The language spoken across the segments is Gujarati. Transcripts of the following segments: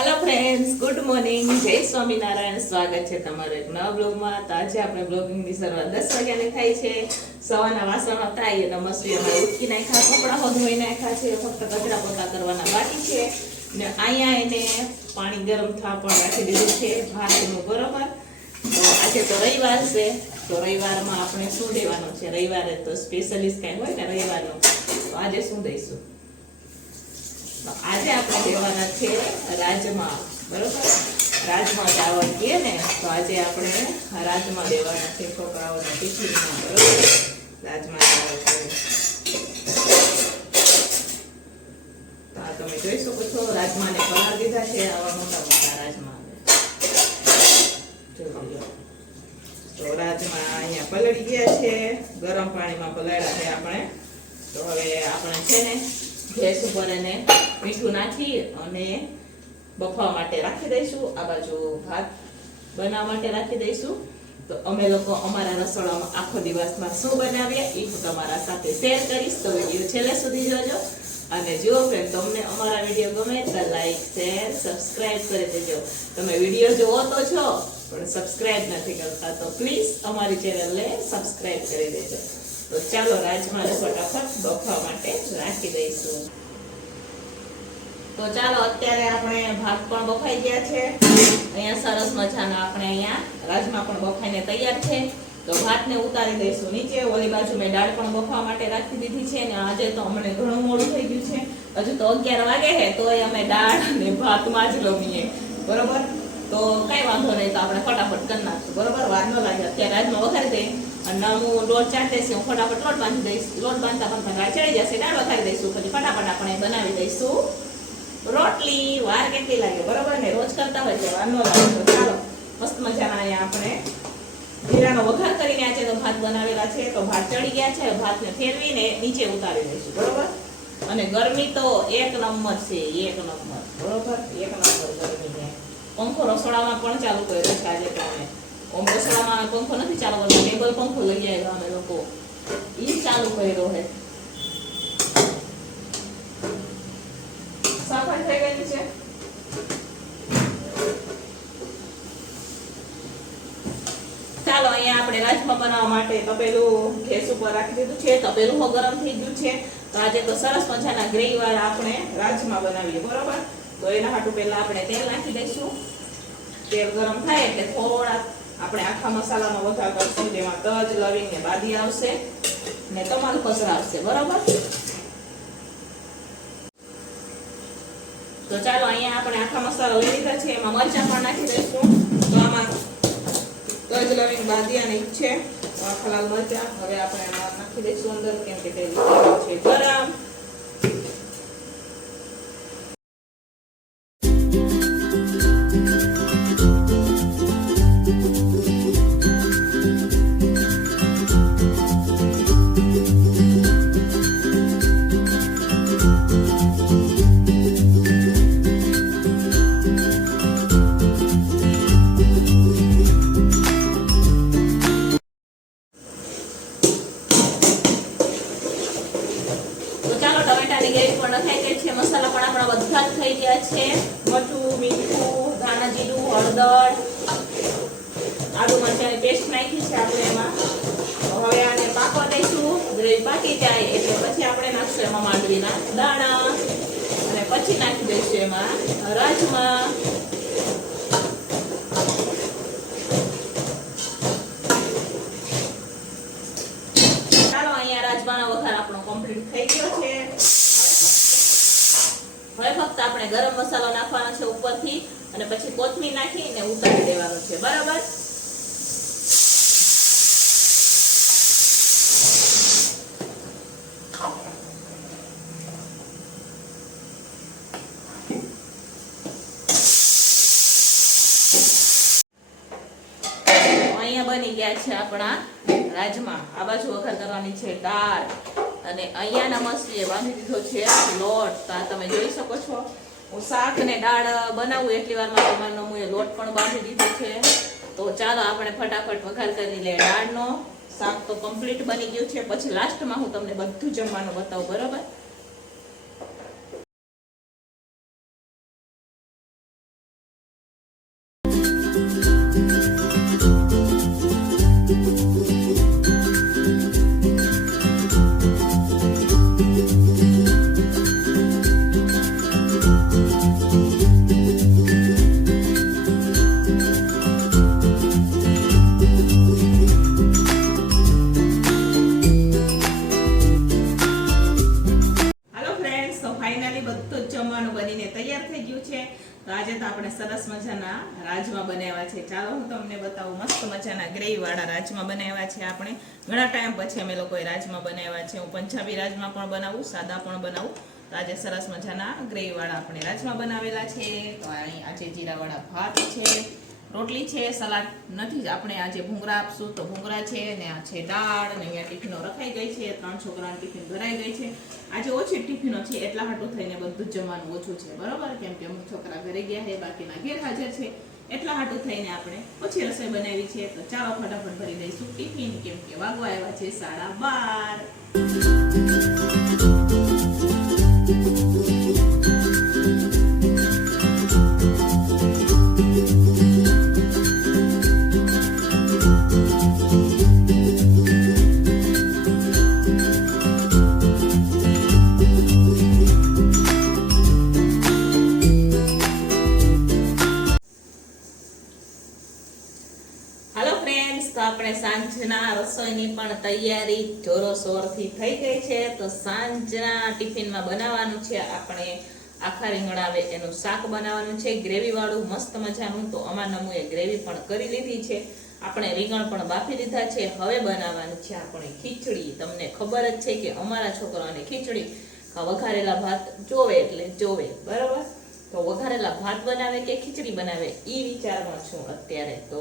હેલો ફ્રેન્ડ્સ ગુડ મોર્નિંગ જય સ્વામિનારાયણ. સ્વાગત છે તમારું એક નવા બ્લોગમાં તો આજે આપણે બ્લોગિંગની શરૂઆત દસ વાગ્યાની થાય છે. સવારના વાસણો થાય અને મસરી અમે ઉટકી નાખ્યા કપડાઓ ધોઈ નાખ્યા છે. ફક્ત કચરા પોતા કરવાના બાકી છે. ને અહીંયા એને પાણી ગરમ થવા પણ રાખી દીધું છે. ભાતનું બરોબર. તો આજે તો રવિવાર છે. તો રવિવારમાં આપણે શું દેવાનું છે? રવિવારે તો સ્પેશિયલિસ્ટ કાંઈ હોય ને રવિવારનું. તો આજે શું દઈશું? આજે આપણે લેવાના છે રાજમા, બરોબર? રાજમા ચાવલ કહીએ ને, તો આજે આપણે રાજમા લેવાના છે છોકરાઓના ટિફિનમાં, બરોબર? રાજમા ચાવલ તમે જોઈ શકો છો, રાજમાને પલાળ દીધા છે, આવા મોટા મોટા રાજમા. તો રાજમા અહીંયા પલળી ગયા છે, ગરમ પાણીમાં પલાળ્યા છે આપણે. તો હવે આપણે છે ને ગેસ ઉપર એને મીઠું નાખી અને બફવા માટે રાખી દઈશું, આ બાજુ ભાત બનાવવા માટે રાખી દઈશું. તો અમે લોકો અમારા રસોડામાં આખો દિવસમાં શું બનાવીએ એ હું તમારા સાથે શેર કરીશ. તો વીડિયો છેલ્લે સુધી જોજો. અને જો ફ્રેન્ડ તમને અમારા વીડિયો ગમે તો લાઈક શેર સબસ્ક્રાઇબ કરી દેજો. તમે વીડિયો જોવો તો છો, પણ સબસ્ક્રાઇબ નથી કરતા, તો પ્લીઝ અમારી ચેનલને સબસ્ક્રાઇબ કરી દેજો. તો ચાલો રાજમાને ફટાફટ બફવા માટે રાખી દઈશું. તો ચાલો, અત્યારે આપણે ભાત પણ બફાઈ ગયા છે. અહીંયા સરસ મજાના આપણે અહીંયા રાજમા પણ બફાઈને તૈયાર છે. તો ભાતને ઉતારી દઈશું નીચે. ઓલી બાજુ મેં દાળ પણ બફવા માટે રાખી દીધી છે અને આજે તો અમને ઘણું મોડું થઈ ગયું છે. હજુ તો અગિયાર વાગે છે, તોય અમે દાળ અને ભાતમાં જ રમીએ. બરોબર? તો કઈ વાંધો નહીં, તો આપણે ફટાફટ કરી નાખશું, બરોબર? વાર ન લાગે. અત્યારે રાજમાં વઘારી દે અને હું લોટ ચાટે છે હું ફટાફટ લોટ બાંધી દઈશ. લોટ બાંધતા બાંધતા દાળ ચડી જશે, દાળ વઘારી દઈશું, પછી ફટાફટ આપણે બનાવી દઈશું. રોટલી, વાર કેટલી લાગે, બરોબર ને? રોજ કરતા હોય એટલે વાર ન લાગે. તો ચાલો, મસ્ત મજાના અહીંયા આપણે જીરાનો વઘાર કરીને આજે તો ભાત બનાવેલા છે, તો ભાત ચડી ગયા છે, ભાતને ફેરવીને નીચે ઉતારી દઈશું, બરોબર? અને ગરમી તો એક નંબર છે, એક નંબર, બરોબર? એક નંબર ગરમી. છે પંખો રસોડામાં પણ ચાલુ કર્યો છે આજે કારણે ઓમ રસોડામાં પંખો નથી ચાલુ કરતો ટેબલ પંખો લઈ આવ્યા અમે લોકો. એ ચાલુ કર્યો છે સફાઈ થઈ ગઈ છે? ચાલો અહીંયા આપણે રાજમા બનાવવા માટે તપેલું ગેસ ઉપર રાખી દીધું છે. તપેલું હો ગરમ થઈ ગયું છે. તો આજે તો સરસ મજાના ગ્રેવી વાળા આપણે રાજમા બનાવીએ બરોબર? તો એના હાટુ પહેલા આપણે તેલ નાખી દઈશું. તેલ ગરમ થાય એટલે થોડા આપણે આખા મસાલાનો વઘાર કરશું, જેમાં તજ, લવિંગ ને બાદી આવશે ને તમારું કસરા આવશે, બરાબર? તો ચાલો અહીંયા આપણે આખા મસાલા લઈ લીધા છે, એમાં મરચાં પણ નાખી દઈશું. તો આમાં તજ, લવિંગ બાદિયા ને છે. આખા લાલ મરચાં. હવે આપણે નાખી દઈશું અંદર, કેમ કે છે ગરમ. આદુ મરચાંની પેસ્ટ નાખી છે આપણે એમાં. હવે આને પાકવા દઈશું. ગ્રેવી પાકી જાય એટલે પછી આપણે નાખશું એમાં માંડવીના દાણા. અને પછી નાખી દઈશું એમાં રાજમા. ચાલો, અહીંયા રાજમાનો વઘાર આપણો કમ્પ્લીટ થઈ ગયો છે. હવે ફક્ત આપણે ગરમ મસાલો નાખવાનો છે ઉપરથી અને પછી કોથમીર નાખીને ઉતારી દેવાનો છે. બરાબર અહીંયા બની ગયા છે આપણા રાજમા. આ બાજુ વઘાર કરવાની છે દાળ. અને અહીંયા નમસ્તે બાંધી દીધો છે લોટ. તો તમે જોઈ શકો છો. હું શાક ને દાળ બનાવું એટલી વારમાં તમારનો હું લોટ પણ બાંધી દીધો છે. તો ચાલો આપણે ફટાફટ વઘાર કરી લે દાળનો. શાક તો કમ્પ્લીટ બની ગયું છે. પછી લાસ્ટમાં હું તમને બધું જમવાનું બતાવું, બરોબર? ચાલો હું તમને બતાવું મસ્ત મજાના ગ્રેવીવાળા રાજમા બનાવ્યા છે આપણે. ઘણા ટાઈમ પછી અમે લોકોએ રાજમા બનાવ્યા છે. હું પંજાબી રાજમા પણ બનાવું, સાદા પણ બનાવું. તો આજે સરસ મજાના ગ્રેવીવાળા આપણે રાજમા બનાવેલા છે. તો અહીં આજે જીરાવાળા ભાત છે, રોટલી છે, સલાડ નથી આપણે આજે ભૂંગરા આપશું તો ભૂંગરા છે ને આ છે દાળ ને અહીંયા ટિફિનો રખાઈ ગઈ છે. ત્રણ છોકરાની ટિફિન ભરાઈ ગઈ છે. આજે ઓછી ટિફિનો છે, એટલા હાટું થઈને બધું જમવાનું ઓછું છે. બરોબર? કેમ કે અમુક છોકરા ઘરે ગયા છે, બાકીના ગેરહાજર છે. એટલા હાટું થઈને આપણે પછી રસોઈ બનાવી છે. તો ચાલો ફટાફટ ભરી દઈશું. ટિફિન કેમ કે વાગવા આવ્યા છે સાડા બાર. સાંજના રસોઈની પણ તૈયારી જોરોશોરથી થઈ ગઈ છે. તો સાંજના ટિફિનમાં બનાવવાનું છે. આપણે આખા રીંગણ આવે એનું શાક બનાવવાનું છે. ગ્રેવીવાળું મસ્ત મજાનું તો અમાર નમુએ ગ્રેવી પણ કરી લીધી છે. આપણે રીંગણ પણ બાફી લીધા છે. હવે બનાવવાનું છે આપણે ખીચડી. તમને ખબર જ છે કે અમારા છોકરાઓને ખીચડી વઘારેલા ભાત જોવે એટલે જોવે. બરાબર? તો વઘારેલા ભાત બનાવે કે ખીચડી બનાવે એ વિચારમાં છું અત્યારે. તો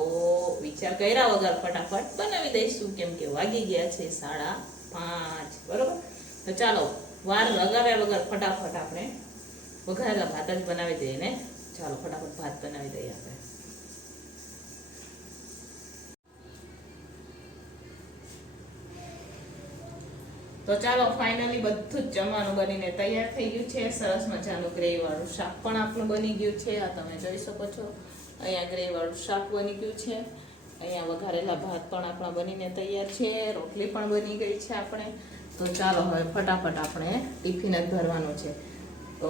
વિચાર કર્યા વગર ફટાફટ બનાવી દઈશું. કેમ કે વાગી ગયા છે સાડા પાંચ, બરોબર? તો ચાલો, વાર લગાવ્યા વગર ફટાફટ આપણે વઘારેલા ભાત જ બનાવી દઈએ ને? ચાલો, ફટાફટ ભાત બનાવી દઈએ આપણે. તો ચાલો ફાઇનલી બધું જ જમવાનું બનીને તૈયાર થઈ ગયું છે. સરસ મજાનું ગ્રેવીવાળું શાક પણ આપણું બની ગયું છે. આ તમે જોઈ શકો છો. અહીંયા ગ્રેવીવાળું શાક બની ગયું છે. અહીંયા વઘારેલા ભાત પણ આપણા બનીને તૈયાર છે. રોટલી પણ બની ગઈ છે આપણે. તો ચાલો, હવે ફટાફટ આપણે ટિફિન જ ભરવાનું છે. તો